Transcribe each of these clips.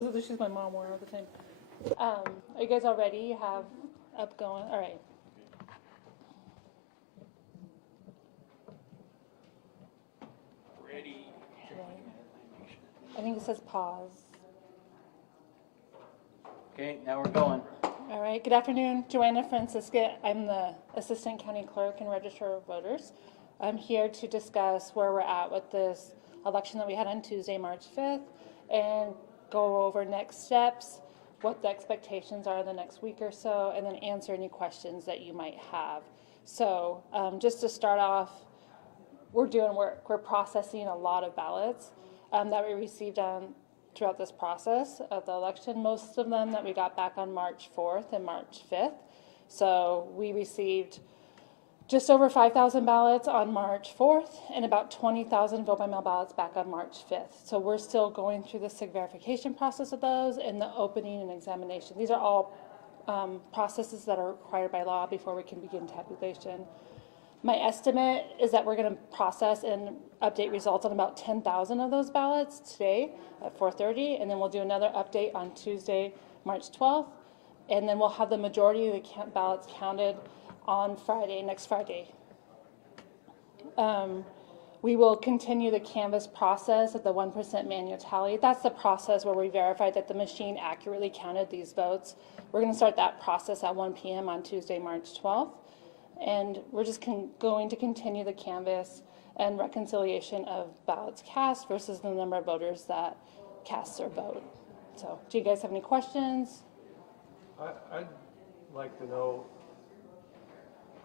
She's my mom more all the time. Are you guys all ready? You have up going? All right. Ready. I think it says pause. Okay, now we're going. All right. Good afternoon. Joanna Francisca. I'm the Assistant County Clerk and Registrar of Voters. I'm here to discuss where we're at with this election that we had on Tuesday, March 5th, and go over next steps, what the expectations are the next week or so, and then answer any questions that you might have. So just to start off, we're doing work. We're processing a lot of ballots that we received throughout this process of the election. Most of them that we got back on March 4th and March 5th. So we received just over 5,000 ballots on March 4th and about 20,000 vote-by-mail ballots back on March 5th. So we're still going through the SIG verification process of those and the opening and examination. These are all processes that are required by law before we can begin tabulation. My estimate is that we're going to process and update results on about 10,000 of those ballots today at 4:30, and then we'll do another update on Tuesday, March 12th, and then we'll have the majority of the ballots counted on Friday, next Friday. We will continue the canvass process at the 1% manual tally. That's the process where we verify that the machine accurately counted these votes. We're going to start that process at 1 p.m. on Tuesday, March 12th. And we're just going to continue the canvass and reconciliation of ballots cast versus the number of voters that cast their vote. So, do you guys have any questions? I'd like to know,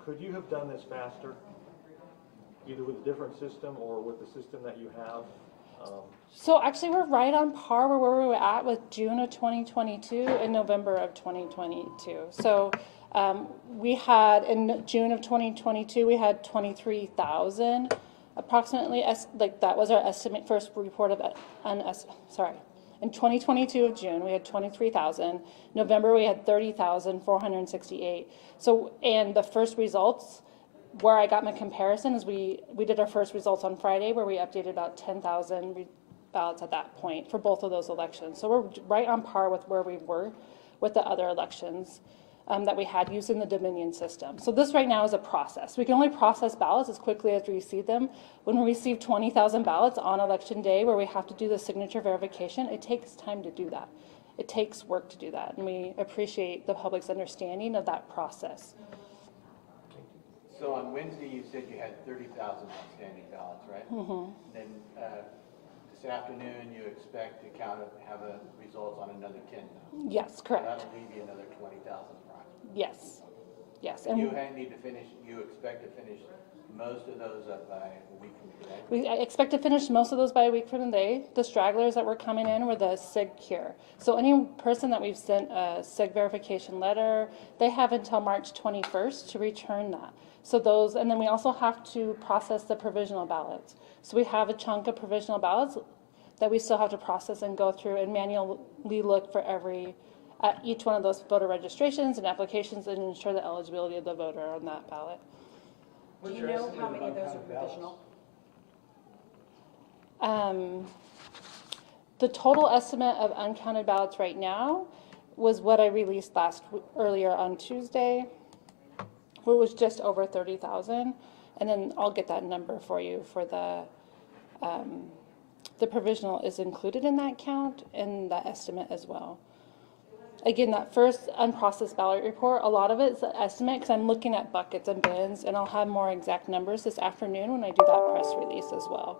could you have done this faster, either with a different system or with the system that you have? So actually we're right on par with where we were at with June of 2022 and November of 2022. So we had, in June of 2022, we had 23,000 approximately, like that was our estimate, first report of, in 2022 of June, we had 23,000. November, we had 30,468. So, and the first results, where I got my comparison is we did our first results on Friday where we updated about 10,000 ballots at that point for both of those elections. So we're right on par with where we were with the other elections that we had using the Dominion system. So this right now is a process. We can only process ballots as quickly as we receive them. When we receive 20,000 ballots on election day where we have to do the signature verification, it takes time to do that. It takes work to do that, and we appreciate the public's understanding of that process. So on Wednesday, you said you had 30,000 outstanding ballots, right? Mm-hmm. Then this afternoon, you expect to have results on another 10,000. Yes, correct. So that'll leave you another 20,000 approximately. Yes, yes. And you need to finish. You expect to finish most of those up by a week from today. I expect to finish most of those by a week from today. The stragglers that were coming in were the SIG cure. So any person that we've sent a SIG verification letter, they have until March 21st to return that. So those, and then we also have to process the provisional ballots. So we have a chunk of provisional ballots that we still have to process and go through and manually look for each one of those voter registrations and applications and ensure the eligibility of the voter on that ballot. Do you know how many of those are provisional? The total estimate of uncounted ballots right now was what I released earlier on Tuesday, where it was just over 30,000, and then I'll get that number for you for the provisional is included in that count and that estimate as well. Again, that first unprocessed ballot report, a lot of it is an estimate because I'm looking at buckets and bins, and I'll have more exact numbers this afternoon when I do that press release as well.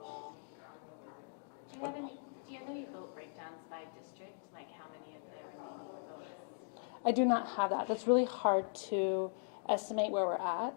Do you have any vote breakdowns by district, like how many of the remaining votes? I do not have that. That's really hard to estimate where we're at.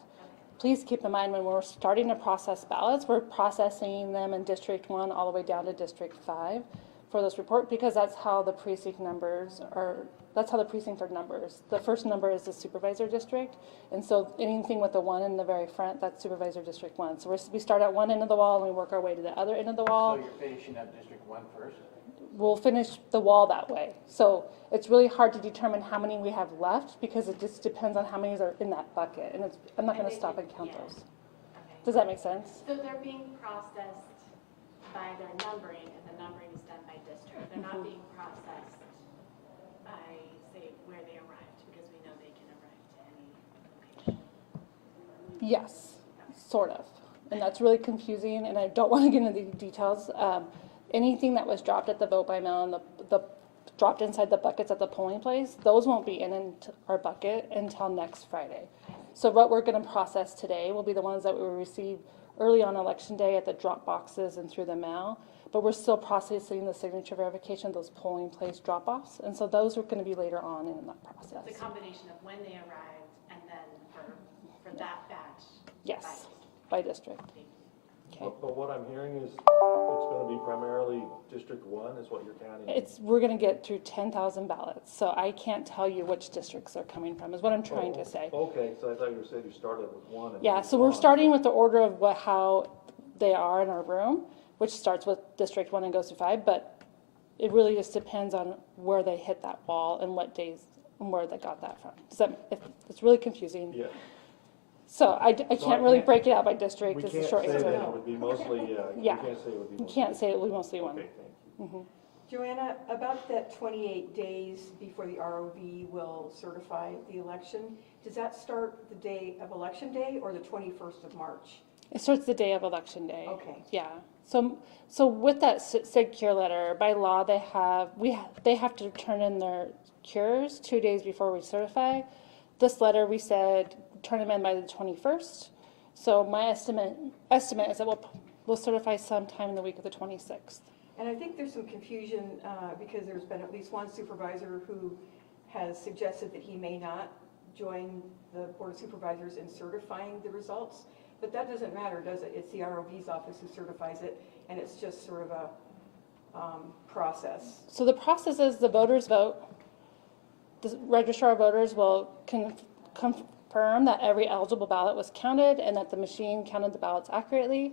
Please keep in mind when we're starting to process ballots, we're processing them in District 1 all the way down to District 5 for this report because that's how the precinct numbers are. That's how the precincts are numbers. The first number is the supervisor district, and so anything with the 1 in the very front, that's supervisor district 1. So we start at one end of the wall and we work our way to the other end of the wall. So you're finishing up District 1 first? We'll finish the wall that way. So it's really hard to determine how many we have left because it just depends on how many are in that bucket, and I'm not going to stop and count those. Okay. Does that make sense? So they're being processed by their numbering, and the numbering is done by district. They're not being processed Yes, sort of. And that's really confusing, and I don't want to get into the details. Anything that was dropped at the vote by mail and the dropped inside the buckets at the polling place, those won't be in our bucket until next Friday. So what we're going to process today will be the ones that we will receive early on election day at the drop boxes and through the mail. But we're still processing the signature verification of those polling place drop-offs. And so those are going to be later on in that process. It's a combination of when they arrived and then for that batch. Yes, by district. Okay. But what I'm hearing is it's gonna be primarily District 1 is what you're counting? We're going to get through 10,000 ballots, so I can't tell you which districts they're coming from, is what I'm trying to say. Okay, so I thought you said you started with 1 and Yeah, moved so we're on. starting with the order of how they are in our room, which starts with District 1 and goes to 5, but it really just depends on where they hit that wall and what days and where they got that from. It's really confusing. Yeah. So I can't really break it out by district, We is can't the short say that answer. it would be mostly, Yeah. you can't say it would be You mostly. can't say it was mostly one. Okay, thank you. Joanna, about that 28 days before the ROV will certify the election, does that start the day of election day or the 21st of March? It starts the day of election day. Okay. Yeah. So with that SIG cure letter, by law, they have to turn in their cures 2 days before we certify. This letter, we said, turn them in by the 21st. So my estimate is that we'll certify sometime in the week of the 26th. And I think there's some confusion because there's been at least one supervisor who has suggested that he may not join the Board of Supervisors in certifying the results. But that doesn't matter, does it? It's the ROV's office who certifies it, and it's just sort of a process. So the process is the voters vote. The registrar of voters will confirm that every eligible ballot was counted and that the machine counted the ballots accurately.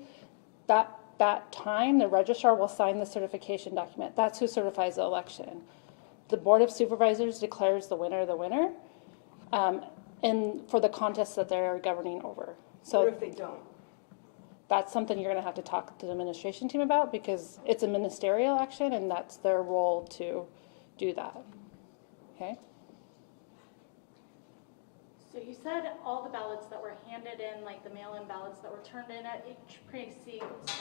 That time, the registrar will sign the certification document. That's who certifies the election. The Board of Supervisors declares the winner, and for the contest that they're governing over. So What if they don't? that's something you're going to have to talk to the administration team about because it's a ministerial action and that's their role to do that. Okay? So you said all the ballots that were handed in, like the mail-in ballots that were turned in at each precinct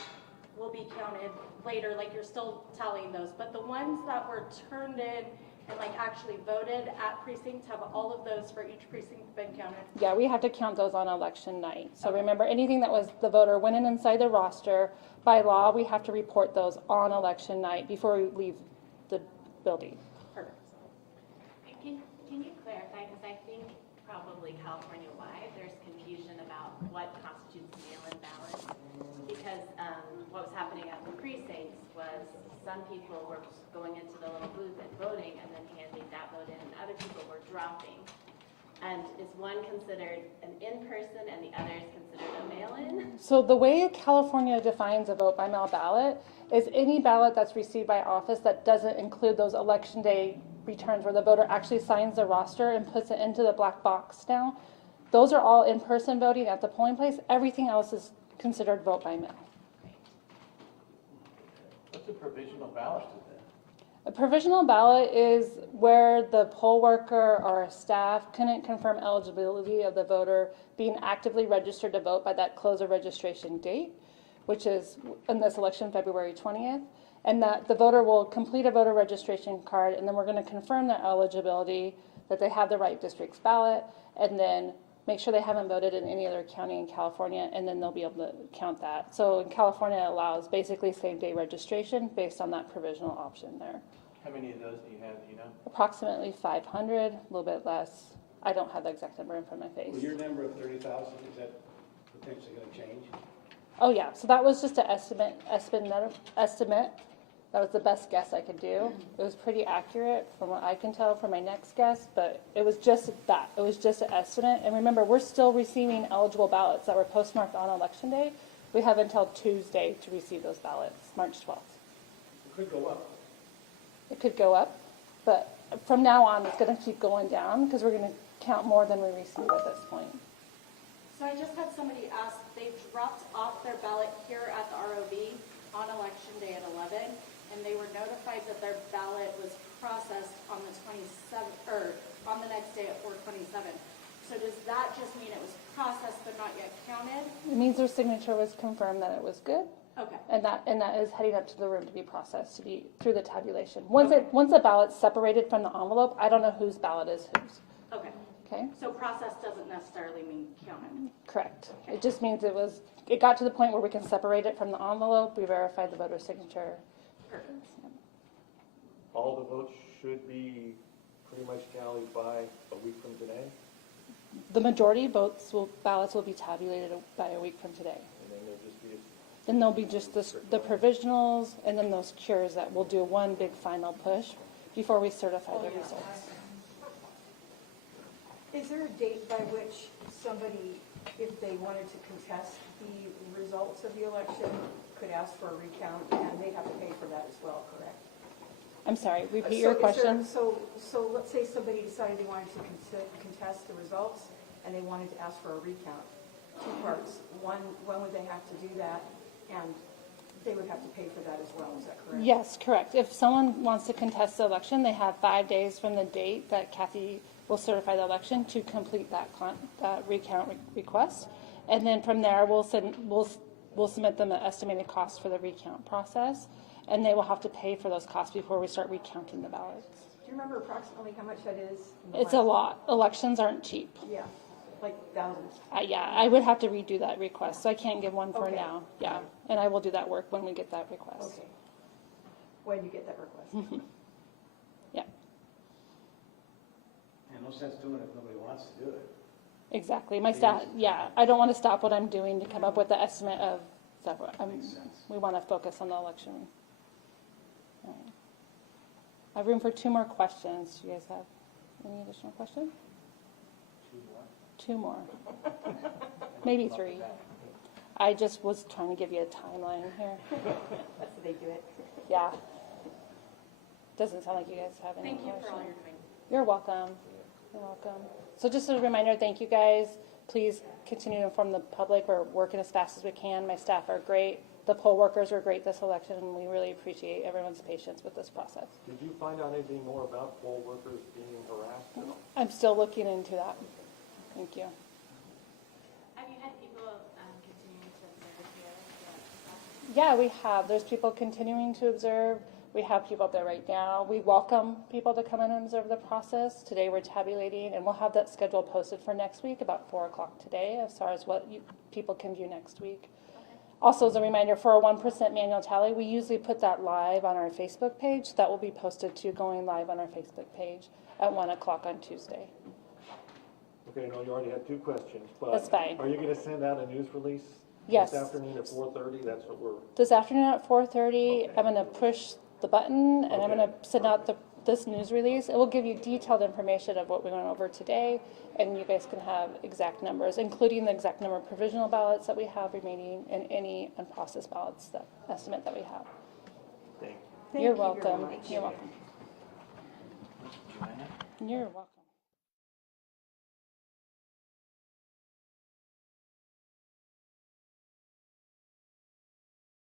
will be counted later, like you're still tallying those, but the ones that were turned in and like actually voted at precincts, have all of those for each precinct been counted? Yeah, we have to count those on election night. So remember, anything that was the voter went in inside the roster, by law, we have to report those on election night before we leave the building. Perfect. Can you clarify, because I think probably California-wide, there's confusion about what constitutes mail-in ballots. Because what was happening at the precincts was some people were going into the little booth and voting and then handing that vote in, and other people were dropping. And is one considered an in-person and the other is considered a mail-in? So the way California defines a vote by mail ballot is any ballot that's received by office that doesn't include those election day returns where the voter actually signs the roster and puts it into the black box now. Those are all in-person voting at the polling place. Everything else is considered vote by mail. What's a provisional ballot then? A provisional ballot is where the poll worker or staff couldn't confirm eligibility of the voter being actively registered to vote by that close of registration date, which is in this election February 20th, and that the voter will complete a voter registration card, and then we're going to confirm their eligibility, that they have the right district's ballot, and then make sure they haven't voted in any other county in California, and then they'll be able to count that. So in California, it allows basically same-day registration based on that provisional option there. How many of those do you have, do you know? Approximately 500, a little bit less. I don't have the exact number in front of my face. Well, your number of 30,000, is that potentially going to change? Oh yeah, so that was just an estimate. That was the best guess I could do. It was pretty accurate from what I can tell from my next guess, but it was just that. It was just an estimate. And remember, we're still receiving eligible ballots that were postmarked on election day. We have until Tuesday to receive those ballots, March 12th. It could go up. It could go up, but from now on, it's going to keep going down because we're going to count more than we receive at this point. So I just had somebody ask, they dropped off their ballot here at the ROV on election day at 11, and they were notified that their ballot was processed on the 27th, or on the next day at 4/27. So does that just mean it was processed but not yet counted? It means their signature was confirmed that it was good, Okay. and that is heading up to the room to be processed, to be through the tabulation. Once the ballot's separated from the envelope, I don't know whose ballot is whose. Okay. Okay? So process doesn't necessarily mean counted. Correct. It just means it got to the point where we can separate it from the envelope, we verified the voter signature. Perfect. All the votes should be pretty much tallied by a week from today, The majority ballots will be tabulated by a week from today. and then there'll just be, Then there'll be just the provisionals and then those cures that we'll do one big final push before we certify the results. Is there a date by which somebody, if they wanted to contest the results of the election, could ask for a recount, and they'd have to pay for that as well, correct? I'm sorry, repeat So your is there- question. So let's say somebody decided they wanted to contest the results, and they wanted to ask for a recount. Two parts. One, when would they have to do that? And they would have to pay for that as well, is that correct? Yes, correct. If someone wants to contest the election, they have 5 days from the date that Kathy will certify the election to complete that recount request. And then from there, we'll submit them an estimated cost for the recount process, and they will have to pay for those costs before we start recounting the ballots. Do you remember approximately how much that is? It's a lot. Elections aren't cheap. Yeah, like thousands. Yeah, I would have to redo that request, so I can't give one for Okay. now. Yeah, and I will do that work when we get that request. Okay. When you get that request. Yeah, And no sense doing it if nobody wants to do it. exactly. My staff, I don't want to stop what I'm doing to come up with the estimate of stuff. Makes sense. We want to focus on the election. All right. I have room for 2 more questions. Do you guys have any additional questions? 2 more. Maybe 3. I just was trying to give you a timeline here. That's the way they do it. Yeah. Doesn't sound like you guys have any Thank you questions. for all you're doing. You're welcome. You're welcome. So just a reminder, thank you guys. Please continue to inform the public. We're working as fast as we can. My staff are great. The poll workers were great this election, and we really appreciate everyone's patience with this process. did you find out anything more about poll workers being harassed at all? I'm still looking into that. Thank you. Have you had people continuing to observe here? Yeah, we have. There's people continuing to observe. We have people up there right now. We welcome people to come in and observe the process. Today we're tabulating, and we'll have that schedule posted for next week about 4 o'clock today as far as what people can view next week. Also, as a reminder, for a 1% manual tally, we usually put that live on our Facebook page. That will be posted to going live on our Facebook page at 1 o'clock on Tuesday. Okay, I know you already had 2 questions, but That's fine. are you going to send out a news release Yes. this afternoon at 4:30? That's what we're, This afternoon at 4:30, Okay. I'm going to push the button, and I'm Okay. going to send out this news release. It will give you detailed information of what we went over today, and you guys can have exact numbers, including the exact number of provisional ballots that we have remaining and any unprocessed ballots, that estimate that we have. thank you. Thank You're you very welcome. much. You're welcome. Joanna? You're welcome.